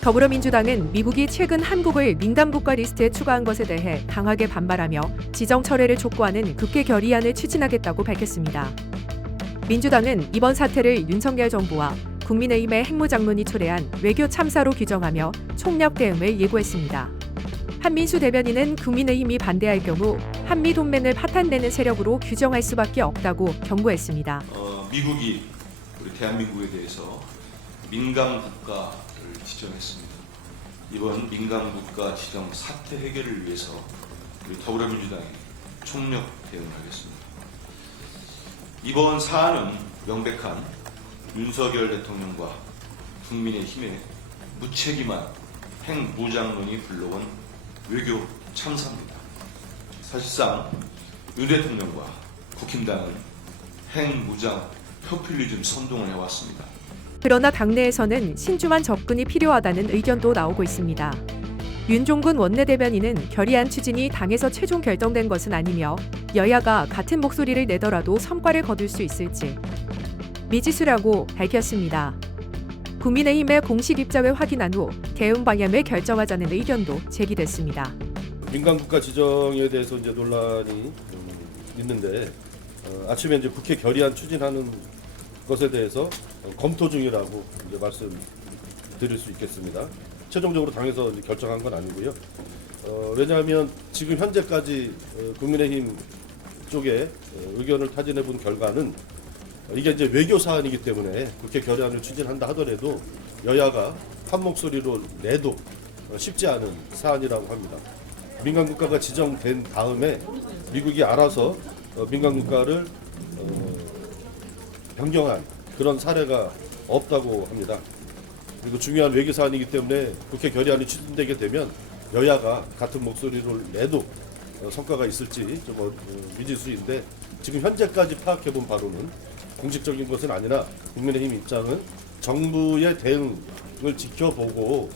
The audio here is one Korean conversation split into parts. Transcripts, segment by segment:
더불어민주당은 미국이 최근 한국을 민감국가 리스트에 추가한 것에 대해 강하게 반발하며 지정 철회를 촉구하는 국회 결의안을 추진하겠다고 밝혔습니다. 민주당은 이번 사태를 윤석열 정부와 국민의힘의 핵무장론이 초래한 외교 참사로 규정하며 총력 대응을 예고했습니다. 한민수 대변인은 국민의힘이 반대할 경우 한미동맹을 파탄내는 세력으로 규정할 수밖에 없다고 경고했습니다. 미국이 우리 대한민국에 대해서 민감국가를 지정했습니다. 이번 민감국가 지정 사태 해결을 위해서 우리 더불어민주당이 총력 대응하겠습니다. 이번 사안은 명백한 윤석열 대통령과 국민의힘의 무책임한 핵무장론이 불러온 외교 참사입니다. 사실상 윤 대통령과 국힘당은 핵무장 포퓰리즘 선동을 해왔습니다. 그러나 당내에서는 신중한 접근이 필요하다는 의견도 나오고 있습니다. 윤종근 원내대변인은 결의안 추진이 당에서 최종 결정된 것은 아니며 여야가 같은 목소리를 내더라도 성과를 거둘 수 있을지 미지수라고 밝혔습니다. 국민의힘의 공식 입장을 확인한 후 대응 방향을 결정하자는 의견도 제기됐습니다. 민감국가 지정에 대해서 이제 논란이 있는데 아침에 이제 국회 결의안 추진하는 것에 대해서 검토 중이라고 이제 말씀드릴 수 있겠습니다. 최종적으로 당에서 이제 결정한 건 아니고요. 왜냐하면 지금 현재까지 국민의힘 쪽에 의견을 타진해 본 결과는 이게 이제 외교 사안이기 때문에 국회 결의안을 추진한다 하더라도 여야가 한 목소리로 내도 쉽지 않은 사안이라고 합니다. 민감국가가 지정된 다음에 미국이 알아서 민감국가를 변경한 그런 사례가 없다고 합니다. 그리고 중요한 외교 사안이기 때문에 국회 결의안이 추진되게 되면 여야가 같은 목소리를 내도 성과가 있을지 좀 미지수인데 지금 현재까지 파악해본 바로는 공식적인 것은 아니라 국민의힘 입장은 정부의 대응을 지켜보고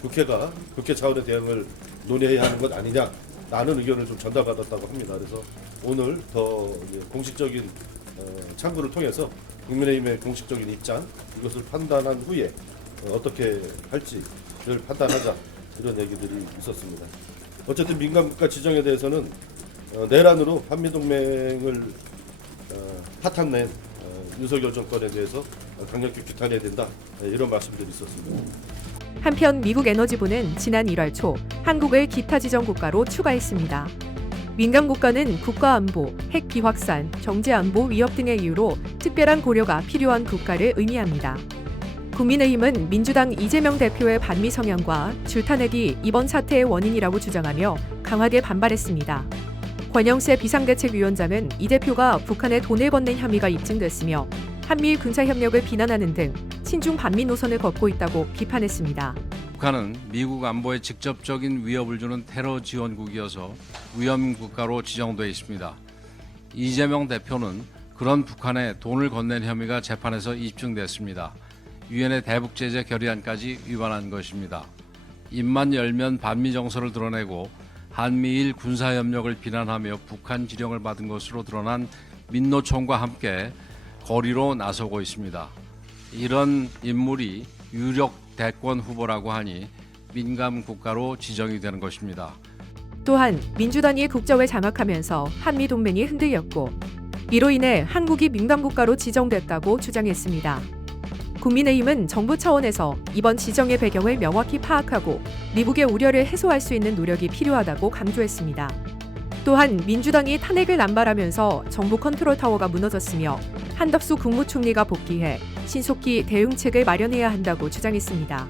국회가 국회 차원의 대응을 논의해야 하는 것 아니냐라는 의견을 좀 전달받았다고 합니다. 그래서 오늘 더 공식적인 창구를 통해서 국민의힘의 공식적인 입장 이것을 판단한 후에 어떻게 할지를 판단하자 이런 얘기들이 있었습니다. 어쨌든 민감국가 지정에 대해서는 내란으로 한미동맹을 파탄낸 윤석열 정권에 대해서 강력히 규탄해야 된다 이런 말씀들이 있었습니다. 한편 미국 에너지부는 지난 1월 초 한국을 기타 지정 국가로 추가했습니다. 민감 국가는 국가안보, 핵 비확산, 경제안보 위협 등의 이유로 특별한 고려가 필요한 국가를 의미합니다. 국민의힘은 민주당 이재명 대표의 반미 성향과 줄타내기 이번 사태의 원인이라고 주장하며 강하게 반발했습니다. 권영세 비상대책위원장은 이 대표가 북한에 돈을 건넨 혐의가 입증됐으며 한미일 군사협력을 비난하는 등 친중 반미 노선을 걷고 있다고 비판했습니다. 북한은 미국 안보에 직접적인 위협을 주는 테러 지원국이어서 위험 국가로 지정돼 있습니다. 이재명 대표는 그런 북한에 돈을 건넨 혐의가 재판에서 입증됐습니다. 유엔의 대북제재 결의안까지 위반한 것입니다. 입만 열면 반미 정서를 드러내고 한미일 군사협력을 비난하며 북한 지령을 받은 것으로 드러난 민노총과 함께 거리로 나서고 있습니다. 이런 인물이 유력 대권 후보라고 하니 민감 국가로 지정이 되는 것입니다. 또한 민주당이 국정을 장악하면서 한미 동맹이 흔들렸고 이로 인해 한국이 민감 국가로 지정됐다고 주장했습니다. 국민의힘은 정부 차원에서 이번 지정의 배경을 명확히 파악하고 미국의 우려를 해소할 수 있는 노력이 필요하다고 강조했습니다. 또한 민주당이 탄핵을 남발하면서 정부 컨트롤 타워가 무너졌으며 한덕수 국무총리가 복귀해 신속히 대응책을 마련해야 한다고 주장했습니다.